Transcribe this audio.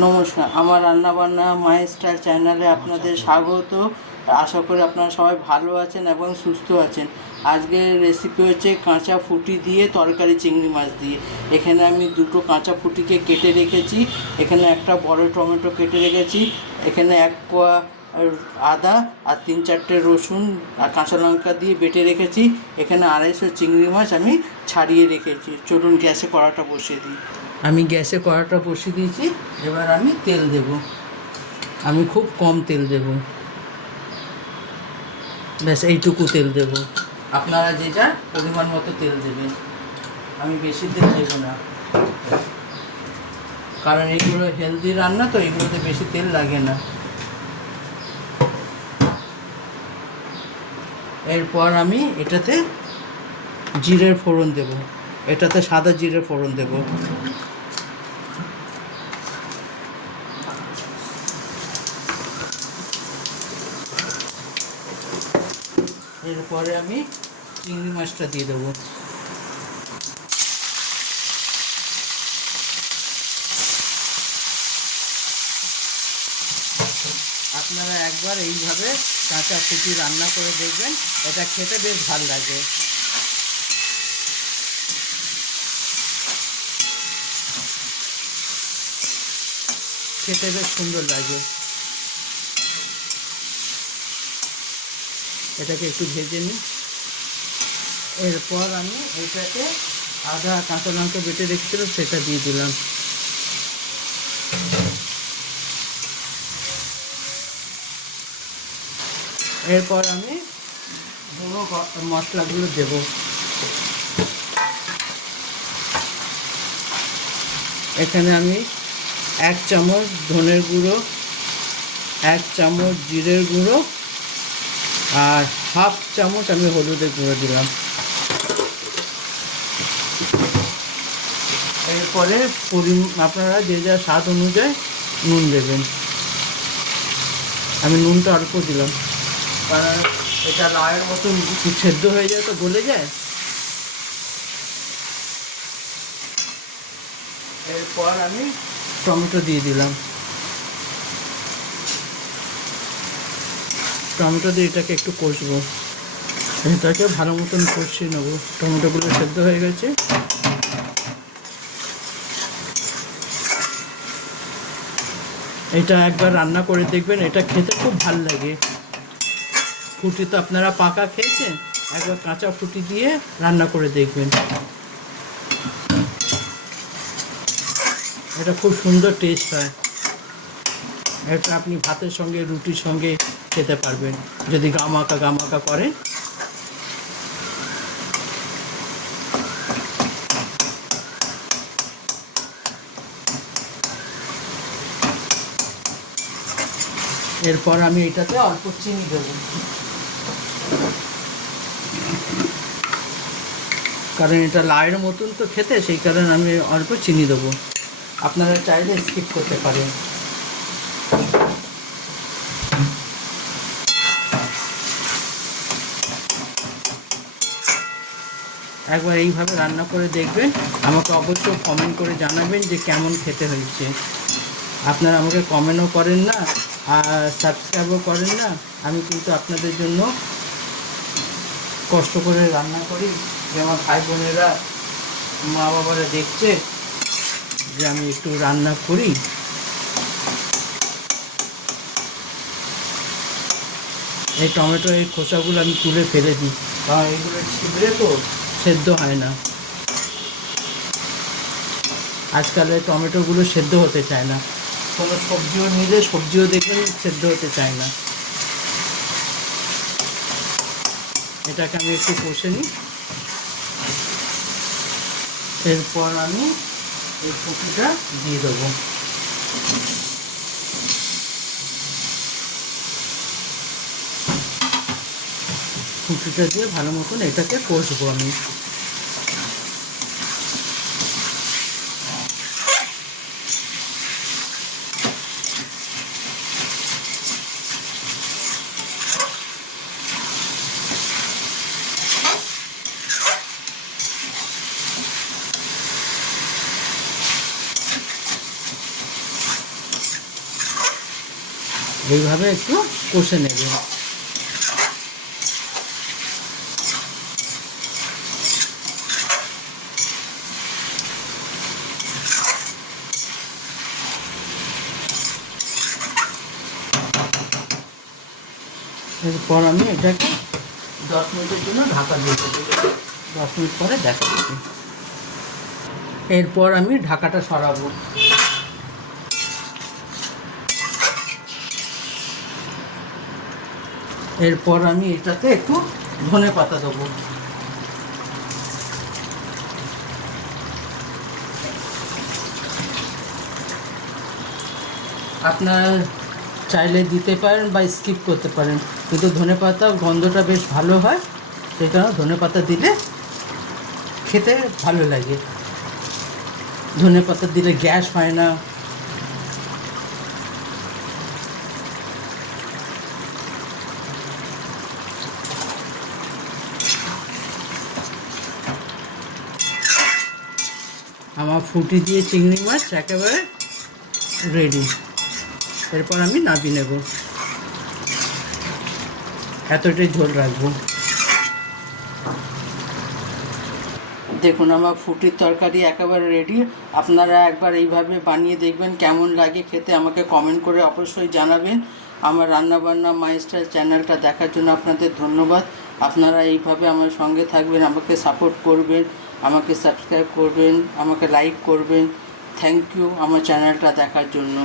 নমস্কার, আমার রান্নাবান্না মাই স্টাইল চ্যানেলে আপনাদের স্বাগত। আশা করি আপনারা সবাই ভালো আছেন এবং সুস্থ আছেন। আজকের রেসিপি হচ্ছে কাঁচা ফুটি দিয়ে তরকারি, চিংড়ি মাছ দিয়ে। এখানে আমি দুটো কাঁচা ফুটিকে কেটে রেখেছি, এখানে একটা বড় টমেটো কেটে রেখেছি, এখানে এক কোয়া আদা আর 3-4টে রসুন আর কাঁচা লঙ্কা দিয়ে বেটে রেখেছি, এখানে 250 চিংড়ি মাছ আমি ছাড়িয়ে রেখেছি। চলুন গ্যাসে কড়াটা বসিয়ে দিই। আমি গ্যাসে কড়াটা বসিয়ে দিয়েছি, এবার আমি তেল দেব। আমি খুব কম তেল দেব, ব্যাস এইটুকু তেল দেব। আপনারা যে যার পরিমাণ মতো তেল দেবেন, আমি বেশি তেল দেব না, কারণ এইগুলো হেলদি রান্না তো, এগুলোতে বেশি তেল লাগে না। এরপর আমি এটাতে জিরের ফোড়ন দেব, এটাতে সাদা জিরের ফোড়ন দেব। এরপরে আমি চিংড়ি মাছটা দিয়ে দেবো। আপনারা একবার এইভাবে কাঁচা ফুটি রান্না করে দেখবেন, এটা খেতে বেশ ভালো লাগে। খেতে বেশ সুন্দর লাগে। এটাকে একটু ভেজে নিই। এরপর আমি এটাকে আদা কাঁচা লঙ্কা বেটে রেখেছিলাম, সেটা দিয়ে দিলাম। এরপর আমি গুঁড়ো মশলাগুলো দেব। এখানে আমি 1 চামচ ধনের গুঁড়ো, 1 চামচ জিরের গুঁড়ো আর হাফ চামচ আমি হলুদের গুঁড়ো দিলাম। এরপরে আপনারা যে যা স্বাদ অনুযায়ী নুন দেবেন। আমি নুনটা অল্প দিলাম, কারণ এটা লাউয়ের মতন সেদ্ধ হয়ে যায় তো, গলে যায়। এরপর আমি টমেটো দিয়ে দিলাম। টমেটো দিয়ে এটাকে একটু কষবো, এটাকে ভালো মতন কষিয়ে নেবো। টমেটোগুলো সেদ্ধ হয়ে গেছে। এটা একবার রান্না করে দেখবেন, এটা খেতে খুব ভালো লাগে। ফুটি তো আপনারা পাকা খেয়েছেন, একবার কাঁচা ফুটি দিয়ে রান্না করে দেখবেন, এটা খুব সুন্দর টেস্ট হয়। এটা আপনি ভাতের সঙ্গে, রুটির সঙ্গে খেতে পারবেন যদি গামাকা গামাকা করেন। এরপর আমি এটাতে অল্প চিনি দেব, কারণ এটা লাউয়ের মতন তো খেতে, সেই কারণে আমি অল্প চিনি দেবো। আপনারা চাইলে স্কিপ করতে পারেন। একবার এইভাবে রান্না করে দেখবেন, আমাকে অবশ্যই কমেন্ট করে জানাবেন যে কেমন খেতে হয়েছে। আপনারা আমাকে কমেন্টও করেন না আর সাবস্ক্রাইবও করেন না। আমি কিন্তু আপনাদের জন্য কষ্ট করে রান্না করি, যে আমার ভাই বোনেরা, মা বাবারা দেখছে যে আমি একটু রান্না করি। এই টমেটো এই খোসাগুলো আমি তুলে ফেলে দিই, কারণ এইগুলো ছিবড়ে তো সেদ্ধ হয় না। আজকাল এই টমেটোগুলো সেদ্ধ হতে চায় না, কোনো সবজিও নিলে সবজিও দেখবেন সেদ্ধ হতে চায় না। এটাকে আমি একটু কষে নিই। এরপর আমি এই ফুটিটা দিয়ে দেবো। ফুটিটা দিয়ে ভালো মতন এটাকে কষবো আমি। এইভাবে একটু কষে নেবে। এরপর আমি এটাকে 10 মিনিটের জন্য ঢাকা দিয়ে দেবো। 10 মিনিট পরে দেখা যাবে। এরপর আমি ঢাকাটা সরাবো। এরপর আমি এটাতে একটু ধনেপাতা দেবো। আপনারা চাইলে দিতে পারেন বা স্কিপ করতে পারেন, কিন্তু ধনেপাতা গন্ধটা বেশ ভালো হয়, সেই কারণে ধনেপাতা দিলে খেতে ভালো লাগে। ধনেপাতা দিলে গ্যাস হয় না। আমার ফুটি দিয়ে চিংড়ি মাছ একেবারে রেডি। এরপর আমি নামিয়ে নেব। এতটাই ঝোল রাখবো। দেখুন আমার ফুটির তরকারি একেবারে রেডি। আপনারা একবার এইভাবে বানিয়ে দেখবেন, কেমন লাগে খেতে আমাকে কমেন্ট করে অবশ্যই জানাবেন। আমার রান্নাবান্না মাই স্টাইল চ্যানেলটা দেখার জন্য আপনাদের ধন্যবাদ। আপনারা এইভাবে আমার সঙ্গে থাকবেন, আমাকে সাপোর্ট করবেন, আমাকে সাবস্ক্রাইব করবেন, আমাকে লাইক করবেন। থ্যাংক ইউ আমার চ্যানেলটা দেখার জন্য।